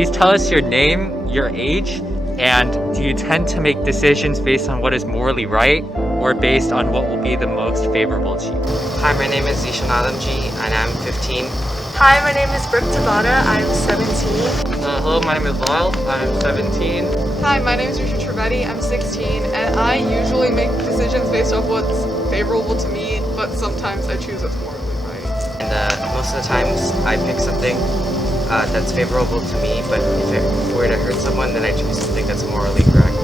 Please tell us your name, your age, and do you tend to make decisions based on what is morally right or based on what will be the most favorable to you? Hi, my name is Zishan Alamji and I'm 15. Hi, my name is Brooke Tabata. I'm 17. Hello, my name is Lyle. I'm 17. Hi, my name is Risha Trivedi. I'm 16, and I usually make decisions based off what's favorable to me, but sometimes I choose what's morally right. And most of the times I pick something that's favorable to me, but if it were to hurt someone, then I choose something that's morally correct.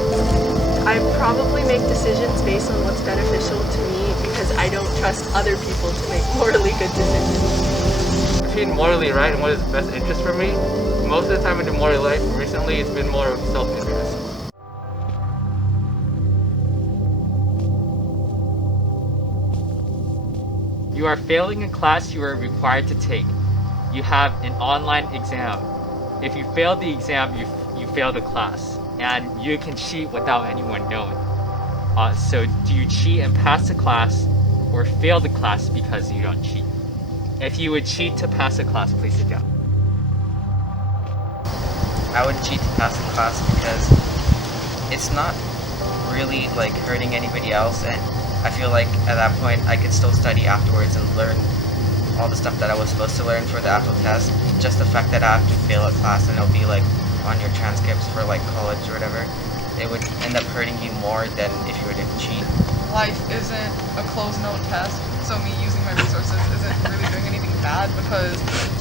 I probably make decisions based on what's beneficial to me because I don't trust other people to make morally good decisions. Between morally right and what is best interest for me, most of the time I do morally right. Recently, it's been more of self-interest. You are failing a class you are required to take. You have an online exam. If you fail the exam, you fail the class, and you can cheat without anyone knowing. So do you cheat and pass the class, or fail the class because you don't cheat? If you would cheat to pass the class, please sit down. I would cheat to pass the class because it's not really like hurting anybody else, and I feel like at that point I could still study afterwards and learn all the stuff that I was supposed to learn for the actual test. Just the fact that I have to fail a class and it'll be like on your transcripts for like college or whatever, it would end up hurting you more than if you were to cheat. Life isn't a closed note test, so me using my resources isn't really doing anything bad because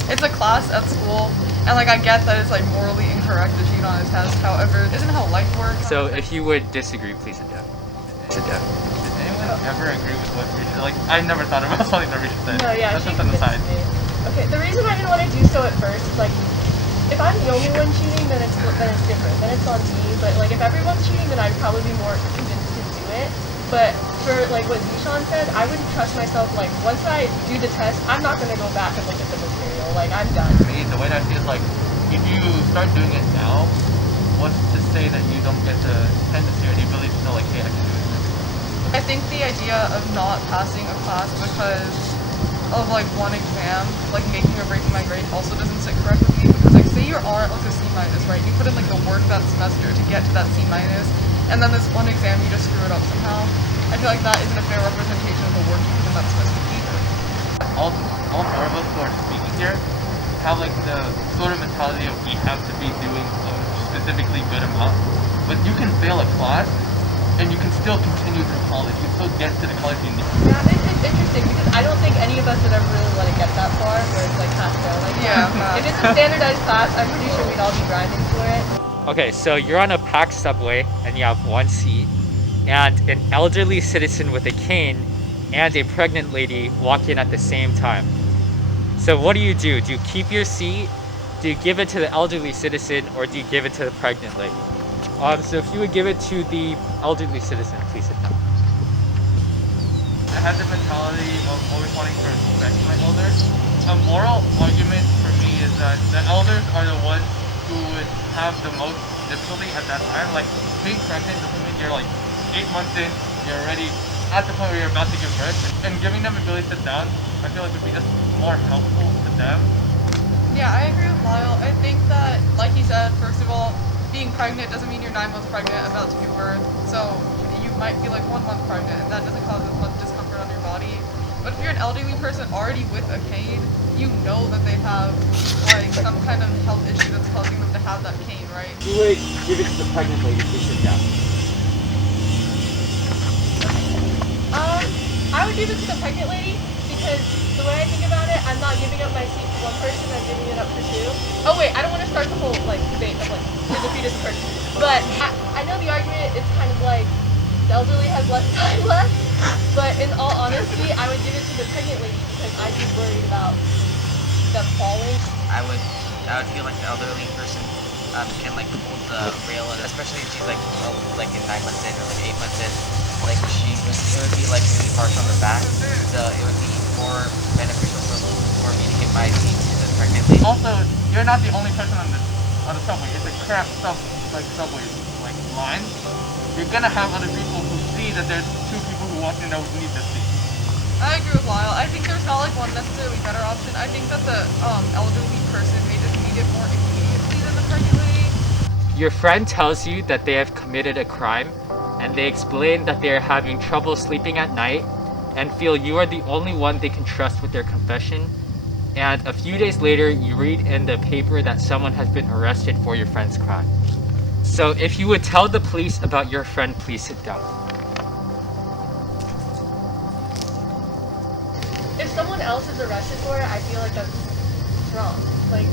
it's a class at school, and like I get that it's like morally incorrect to cheat on a test. However, isn't how life works. So if you would disagree, please sit down. Sit down. Does anyone ever agree with what Risha? Like, I never thought about something that Risha said. No, yeah, That's she just an aside. convinced me. Okay, the reason I didn't want to do so at first is like, if I'm the only one cheating, then it's different. Then it's on me. But like, if everyone's cheating, then I'd probably be more convinced to do it. But for like what Zishan said, I wouldn't trust myself. Like once I do the test, I'm not gonna go back and look at the material. Like I'm done. For me, the way that I see it is like, if you start doing it now, what's to say that you don't get the tendency or the ability to know, like, hey, I can do it next time? I think the idea of not passing a class because of like one exam, like making or breaking my grade, also doesn't sit correct with me. Because like, say you are like a C minus, right? You put in like the work that semester to get to that C minus, and then this one exam you just screw it up somehow. I feel like that isn't a fair representation of the work you put in that semester either. All four of us who are speaking here have like the sort of mentality of we have to be doing a specifically good amount, but you can fail a class and you can still continue through college. You can still get to the college you need. Yeah, it's interesting because I don't think any of us would ever really let it get that far where it's like pass fail. Like Yeah. if it's a standardized class, I'm pretty sure we'd all be grinding for it. Okay, so you're on a packed subway and you have one seat, and an elderly citizen with a cane and a pregnant lady walk in at the same time. So what do? Do you keep your seat? Do you give it to the elderly citizen, or do you give it to the pregnant lady? So if you would give it to the elderly citizen, please sit down. I had the mentality of always wanting to respect my elders. A moral argument for me is that the elders are the ones who would have the most difficulty at that time. Like, being pregnant doesn't mean you're like 8 months in, you're already at the point where you're about to give birth. And giving them the ability to sit down, I feel like would be just more helpful to them. Yeah, I agree with Lyle. I think that, like he said, first of all, being pregnant doesn't mean you're 9 months pregnant about to give birth. So you might be like 1 month pregnant, and that doesn't cause as much discomfort on your body. But if you're an elderly person already with a cane, you know that they have like some kind of health issue that's causing them to have that cane, right? You would give it to the pregnant lady, please sit down. I would give it to the pregnant lady because the way I think about it, I'm not giving up my seat for one person, I'm giving it up for two. Oh wait, I don't want to start the whole like debate of like to defeat as a person. But I know the argument is kind of like the elderly has less time left, but in all honesty, I would give it to the pregnant lady because I'd be worried about them falling. I would feel like the elderly person can like hold the rail, and especially if she's like in 9 months in or like 8 months in, like it would be like really harsh on the back, so it would be more beneficial for me to give my seat to the pregnant lady. Also, you're not the only person on the subway. It's a cramped subway like line. You're gonna have other people who see that there's 2 people who walk in that would need this seat. I agree with Lyle. I think there's not like one necessarily better option. I think that the elderly person may just need it more immediately than the pregnant lady. Your friend tells you that they have committed a crime, and they explain that they are having trouble sleeping at night and feel you are the only one they can trust with their confession. And a few days later, you read in the paper that someone has been arrested for your friend's crime. So if you would tell the police about your friend, please sit down. If someone else is arrested for it, I feel like that's wrong. Like,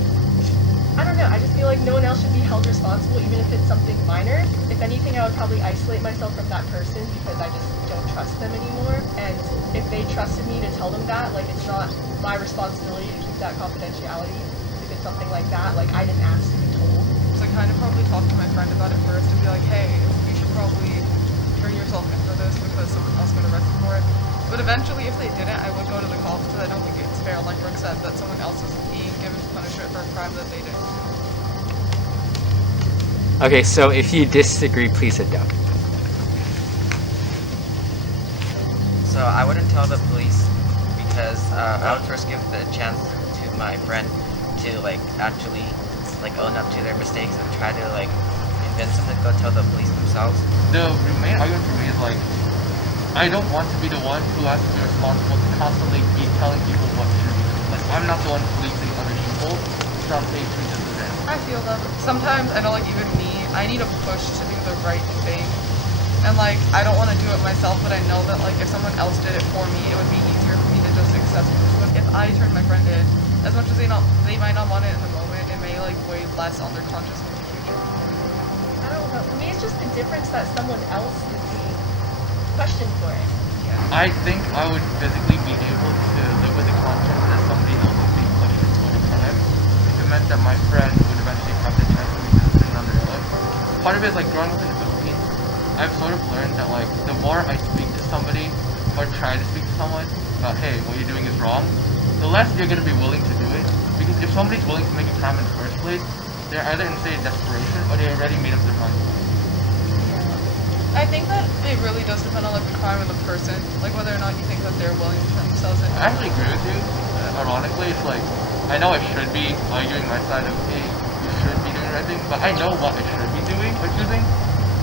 I don't know, I just feel like no one else should be held responsible even if it's something minor. If anything, I would probably isolate myself from that person because I just don't trust them anymore. And if they trusted me to tell them that, like, it's not my responsibility to keep that confidentiality. If it's something like that, like, I didn't ask to be told. So I kind of probably talk to my friend about it first and be like, hey, you should probably turn yourself in for this because someone else got arrested for it. But eventually, if they didn't, I would go to the cops because I don't think it's fair, like Brooke said, that someone else is being given punishment for a crime that they did. Okay, so if you disagree, please sit down. So I wouldn't tell the police because I would first give the chance to my friend to like actually like own up to their mistakes and try to like convince them to go tell the police themselves. The main argument for me is like, I don't want to be the one who has to be responsible to constantly be telling people what to do. Like, I'm not the one policing other people. Some they treat us the same. I feel them. Sometimes, I know, like, even me, I need a push to do the right thing. And, like, I don't want to do it myself, but I know that, like, if someone else did it for me, it would be easier for me to just accept it. So if I turn my friend in, as much as they might not want it in the moment, it may, like, weigh less on their conscience in the future. I don't know. For me, it's just the difference that someone else is being questioned for it. I think I would physically be able to live with the conscience that somebody else is being questioned for the crime. If it meant that my friend would eventually have the chance to be decision on their own. Part of it is like growing up in the Philippines, I've sort of learned that like the more I speak to somebody or try to speak to someone about, hey, what you're doing is wrong, the less you're going to be willing to do it. Because if somebody's willing to make a crime in the first place, they're either in a state of desperation or they already made up their mind. I think that it really does depend on, like, the crime of the person. Like, whether or not you think that they're willing to turn themselves in. I actually agree with you. Ironically, it's like, I know I should be arguing my side of, hey, you should be doing the right thing, but I know what I should be doing or choosing.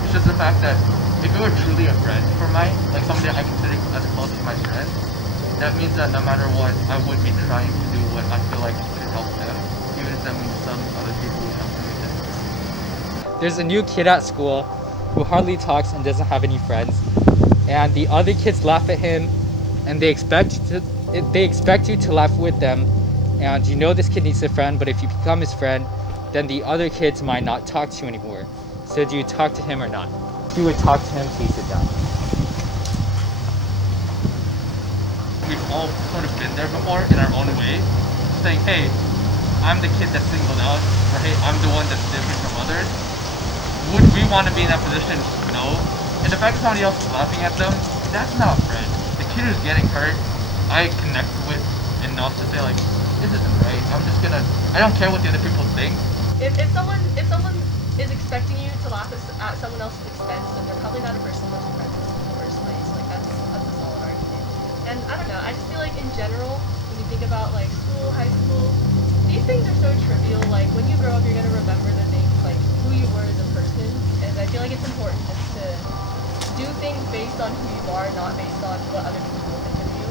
It's just the fact that if it were truly a friend for mine, like somebody I consider as close to my friend, that means that no matter what, I would be trying to do what I feel like could help them, even if that means some other people would help them with it. There's a new kid at school who hardly talks and doesn't have any friends, and the other kids laugh at him, and they expect you to laugh with them, and you know this kid needs a friend, but if you become his friend, then the other kids might not talk to you anymore. So do you talk to him or not? If you would talk to him, please sit down. We've all sort of been there before in our own way, saying, hey, I'm the kid that's singled out, or hey, I'm the one that's different from others. Would we want to be in that position? No. And the fact that somebody else is laughing at them, that's not a friend. The kid who's getting hurt, I connect with enough to say like, this isn't right. I don't care what the other people think. If someone is expecting you to laugh at someone else's expense, then they're probably not a person worth friends with in the first place. Like, that's a solid argument. And I don't know, I just feel like in general, when you think about like school, high school, these things are so trivial. Like, when you grow up, you're gonna remember the things like who you were as a person, and I feel like it's important just to do things based on who you are, not based on what other people think of you.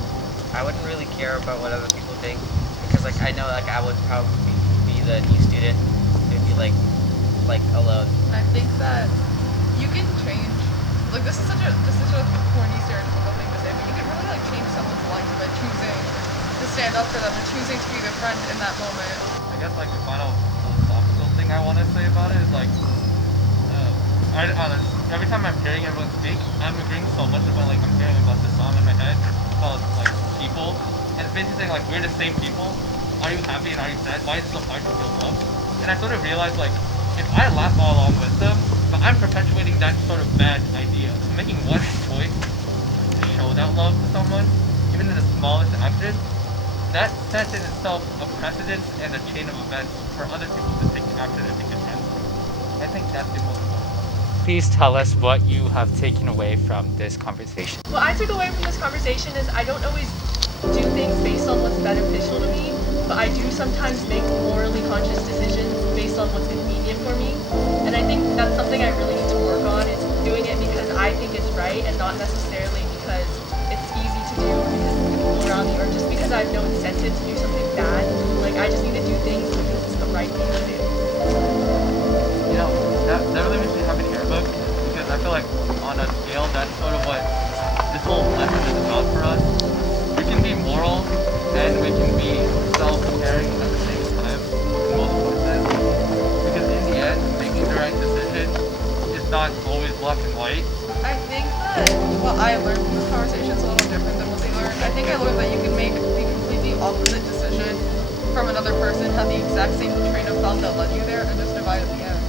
I wouldn't really care about what other people think because like I know like I would probably be the new student who'd be like alone. I think that you can change. Like, this is such a corny stereotypical thing to say, but you can really like change someone's life by choosing to stand up for them and choosing to be their friend in that moment. I guess like the final philosophical thing I want to say about it is like, every time I'm hearing everyone speak, I'm agreeing so much about like I'm hearing about this song in my head called like People, and it's basically saying like we're the same people. Are you happy and are you sad? Why is it so hard to feel love? And I sort of realized like if I laugh all along with them, but I'm perpetuating that sort of bad idea. So making one choice to show that love to someone, even in the smallest action, that sets in itself a precedent and a chain of events for other people to take action and take a chance. I think that's the most important. Please tell us what you have taken away from this conversation. What I took away from this conversation is I don't always do things based on what's beneficial to me, but I do sometimes make morally conscious decisions based on what's convenient for me. And I think that's something I really need to work on, is doing it because I think it's right and not necessarily because it's easy to do because the people around me, or just because I have no incentive to do something bad. Like, I just need to do things because it's the right thing to do. You know, that really makes me happy to hear about, because I feel like on a scale, that's sort of what this whole lesson is about for us. We can be moral and we can be self-caring at the same time in most places. Because in the end, making the right decision is not always black and white. I think that what I learned from this conversation is a little different than what they learned. I think I learned that you can make the completely opposite decision from another person, have the exact same train of thought that led you there, and just divide at the end.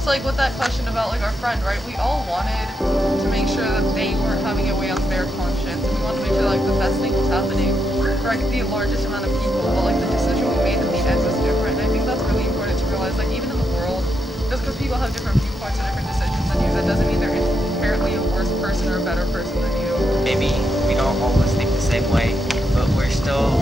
So like with that question about like our friend, right? We all wanted to make sure that they weren't having it weigh on their conscience, and we wanted to make sure that, like, the best thing was happening for like the largest amount of people, but like the decision we made in the end was different. And I think that's really important to realize. Like, even in the world, just because people have different viewpoints and different decisions than you, that doesn't mean they're inherently a worse person or a better person than you. Maybe we don't always think the same way, but we're still